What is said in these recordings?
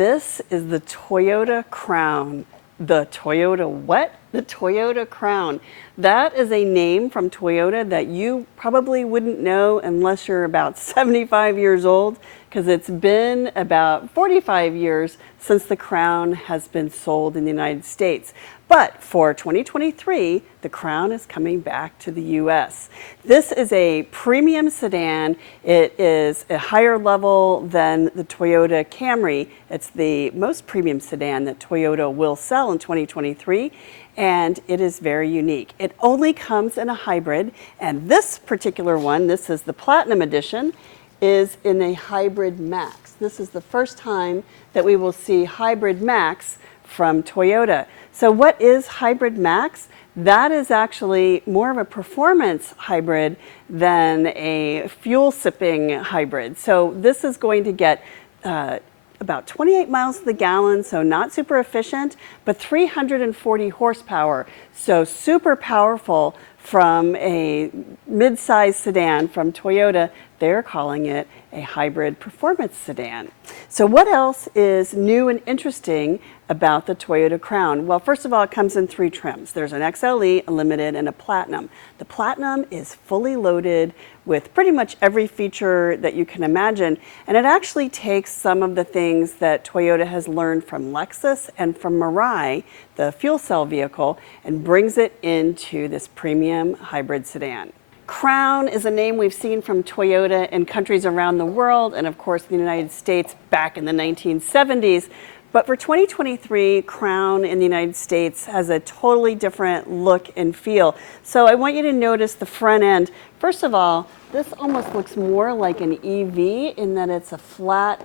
This is the Toyota Crown. The Toyota what? The Toyota Crown. That is a name from Toyota that you probably wouldn't know unless you're about 75 years old, because it's been about 45 years since the Crown has been sold in the United States. But for 2023, the Crown is coming back to the US. This is a premium sedan. It is a higher level than the Toyota Camry. It's the most premium sedan that Toyota will sell in 2023. And it is very unique. It only comes in a hybrid, and this particular one, this is the Platinum Edition, is in a Hybrid Max. This is the first time that we will see Hybrid Max from Toyota. So what is Hybrid Max? That is actually more of a performance hybrid than a fuel-sipping hybrid. So this is going to get about 28 miles to the gallon, so not super efficient, but 340 horsepower, so super powerful from a mid-size sedan from Toyota. They're calling it a hybrid performance sedan. So what else is new and interesting about the Toyota Crown? Well, first of all, it comes in 3 trims. There's an XLE, a Limited, and a Platinum. The Platinum is fully loaded with pretty much every feature that you can imagine, and it actually takes some of the things that Toyota has learned from Lexus and from Mirai, the fuel cell vehicle, and brings it into this premium hybrid sedan. Crown is a name we've seen from Toyota in countries around the world, and of course the United States back in the 1970s. But for 2023, Crown in the United States has a totally different look and feel. So I want you to notice the front end. First of all, this almost looks more like an EV in that it's a flat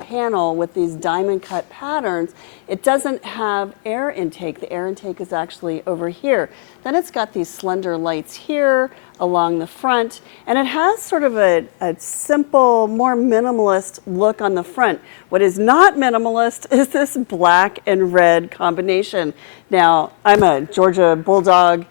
panel with these diamond cut patterns. It doesn't have air intake. The air intake is actually over here. Then it's got these slender lights here along the front, and it has sort of a simple, more minimalist look on the front. What is not minimalist is this black and red combination. Now, I'm a Georgia Bulldog.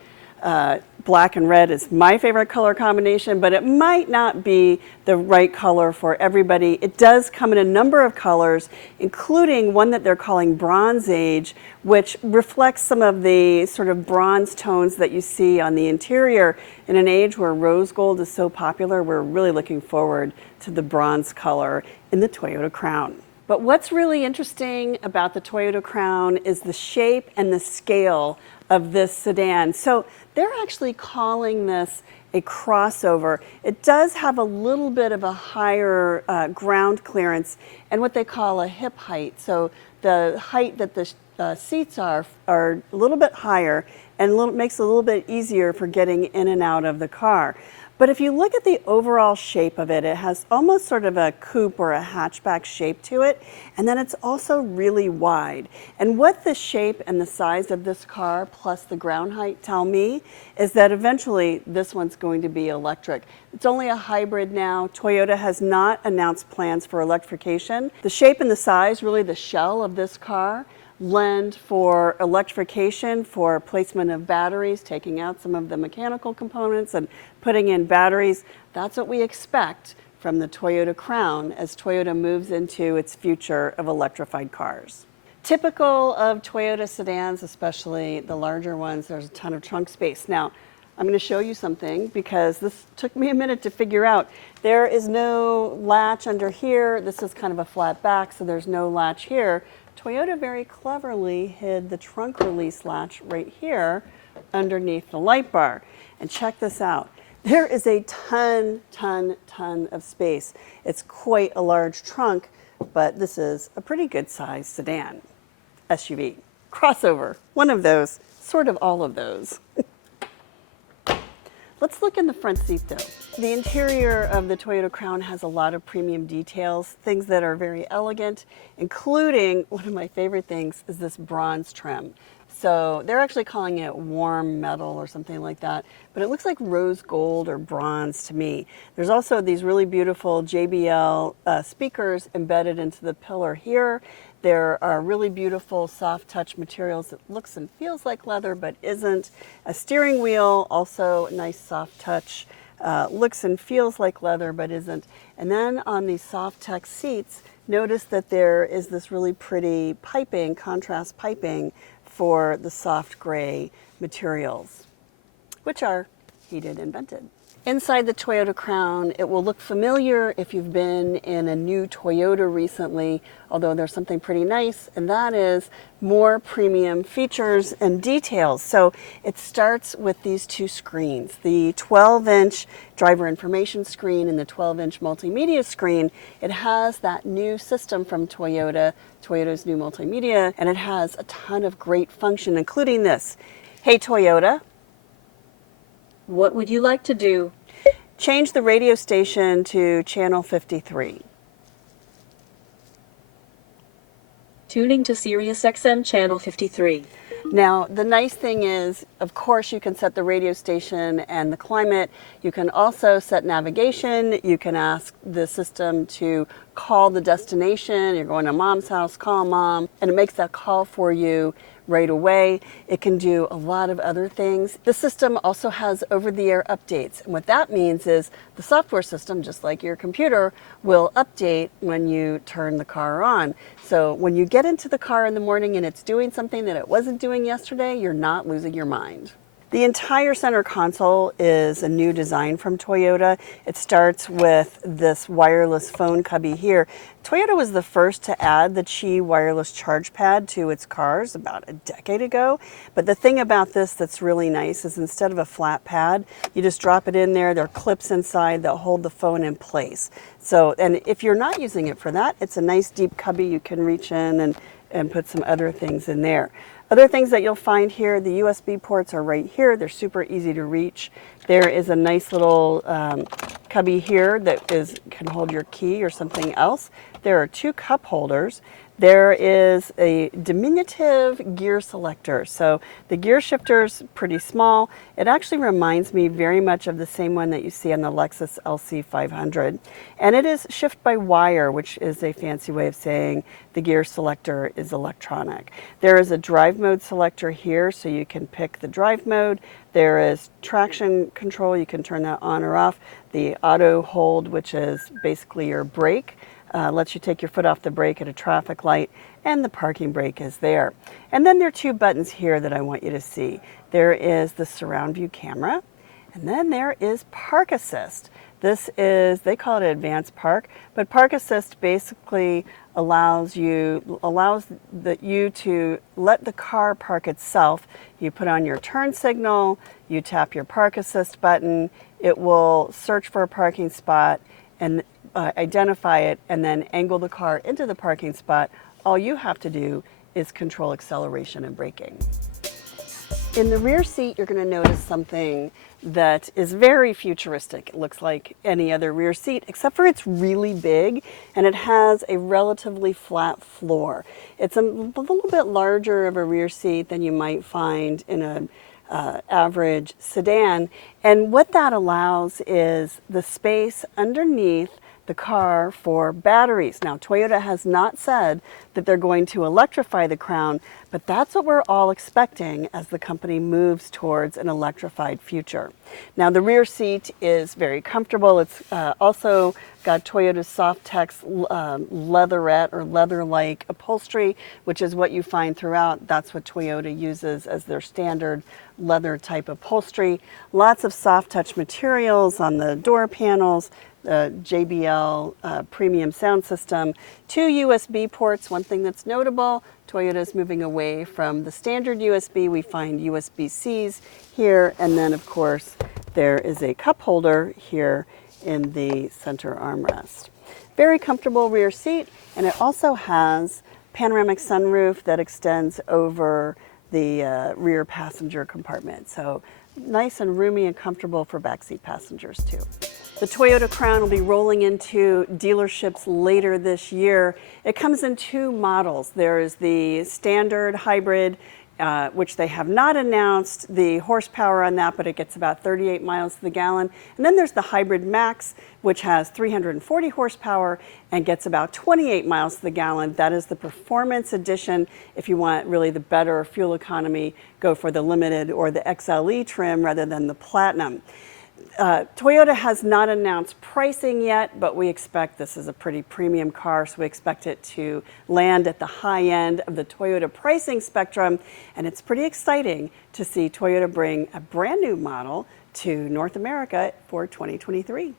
Black and red is my favorite color combination, but it might not be the right color for everybody. It does come in a number of colors, including one that they're calling Bronze Age, which reflects some of the sort of bronze tones that you see on the interior. In an age where rose gold is so popular, we're really looking forward to the bronze color in the Toyota Crown. But what's really interesting about the Toyota Crown is the shape and the scale of this sedan. So they're actually calling this a crossover. It does have a little bit of a higher ground clearance and what they call a hip height. So the height that the seats are a little bit higher and makes it a little bit easier for getting in and out of the car. But if you look at the overall shape of it, it has almost sort of a coupe or a hatchback shape to it, and then it's also really wide. And what the shape and the size of this car plus the ground height tell me is that eventually this one's going to be electric. It's only a hybrid now. Toyota has not announced plans for electrification. The shape and the size, really the shell of this car, lend for electrification, for placement of batteries, taking out some of the mechanical components and putting in batteries. That's what we expect from the Toyota Crown as Toyota moves into its future of electrified cars. Typical of Toyota sedans, especially the larger ones, there's a ton of trunk space. Now, I'm going to show you something because this took me a minute to figure out. There is no latch under here. This is kind of a flat back, so there's no latch here. Toyota very cleverly hid the trunk release latch right here underneath the light bar. And check this out. There is a ton of space. It's quite a large trunk, but this is a pretty good sized sedan, SUV, crossover, one of those, sort of all of those. Let's look in the front seat though. The interior of the Toyota Crown has a lot of premium details, things that are very elegant, including one of my favorite things is this bronze trim. So they're actually calling it warm metal or something like that, but it looks like rose gold or bronze to me. There's also these really beautiful JBL speakers embedded into the pillar here. There are really beautiful soft touch materials that looks and feels like leather but isn't. A steering wheel, also nice soft touch, looks and feels like leather but isn't. And then on these soft touch seats, Notice that there is this really pretty piping, contrast piping for the soft gray materials, which are heated and vented. Inside the Toyota Crown, it will look familiar if you've been in a new Toyota recently, although there's something pretty nice, and that is more premium features and details. So it starts with these two screens, the 12-inch driver information screen and the 12-inch multimedia screen. It has that new system from Toyota, Toyota's new multimedia, and it has a ton of great function, including this. Hey Toyota, What would you like to do? change the radio station to channel 53. Tuning to Sirius XM channel 53. Now, the nice thing is, of course, you can set the radio station and the climate. You can also set navigation. You can ask the system to call the destination. You're going to mom's house, call mom, and it makes that call for you right away. It can do a lot of other things. The system also has over-the-air updates. And what that means is the software system, just like your computer, will update when you turn the car on. So when you get into the car in the morning and it's doing something that it wasn't doing yesterday, you're not losing your mind. The entire center console is a new design from Toyota. It starts with this wireless phone cubby here. Toyota was the first to add the Qi wireless charge pad to its cars about a decade ago. But the thing about this that's really nice is instead of a flat pad, you just drop it in there. There are clips inside that hold the phone in place. So, and if you're not using it for that, it's a nice deep cubby. You can reach in and put some other things in there. Other things that you'll find here, the USB ports are right here. They're super easy to reach. There is a nice little cubby here that can hold your key or something else. There are two cup holders. There is a diminutive gear selector. So the gear shifter's pretty small. It actually reminds me very much of the same one that you see on the Lexus LC500. And it is shift by wire, which is a fancy way of saying the gear selector is electronic. There is a drive mode selector here, so you can pick the drive mode. There is traction control. You can turn that on or off. The auto hold, which is basically your brake. Lets you take your foot off the brake at a traffic light, and the parking brake is there. And then there are two buttons here that I want you to see. There is the surround view camera, and then there is park assist. This is, they call it advanced park, but park assist basically allows you to let the car park itself. You put on your turn signal, you tap your park assist button, it will search for a parking spot and identify it and then angle the car into the parking spot. All you have to do is control acceleration and braking. In the rear seat, you're going to notice something that is very futuristic. It looks like any other rear seat, except for it's really big and it has a relatively flat floor. It's a little bit larger of a rear seat than you might find in a average sedan. And what that allows is the space underneath the car for batteries. Now, Toyota has not said that they're going to electrify the Crown, but that's what we're all expecting as the company moves towards an electrified future. Now, the rear seat is very comfortable. It's also got Toyota's Softex leatherette or leather-like upholstery, which is what you find throughout. That's what Toyota uses as their standard leather type upholstery. Lots of soft touch materials on the door panels, the JBL premium sound system, two USB ports. One thing that's notable, Toyota is moving away from the standard USB. We find USB-Cs here, and then of course there is a cup holder here in the center armrest. Very comfortable rear seat, and it also has panoramic sunroof that extends over the rear passenger compartment. So nice and roomy and comfortable for backseat passengers too. The Toyota Crown will be rolling into dealerships later this year. It comes in two models. There is the standard hybrid, which they have not announced the horsepower on that, but it gets about 38 miles to the gallon. And then there's the Hybrid Max, which has 340 horsepower and gets about 28 miles to the gallon. That is the performance edition. If you want really the better fuel economy, go for the limited or the XLE trim rather than the platinum. Toyota has not announced pricing yet, but we expect this is a pretty premium car, so we expect it to land at the high end of the Toyota pricing spectrum. And it's pretty exciting to see Toyota bring a brand new model to North America for 2023.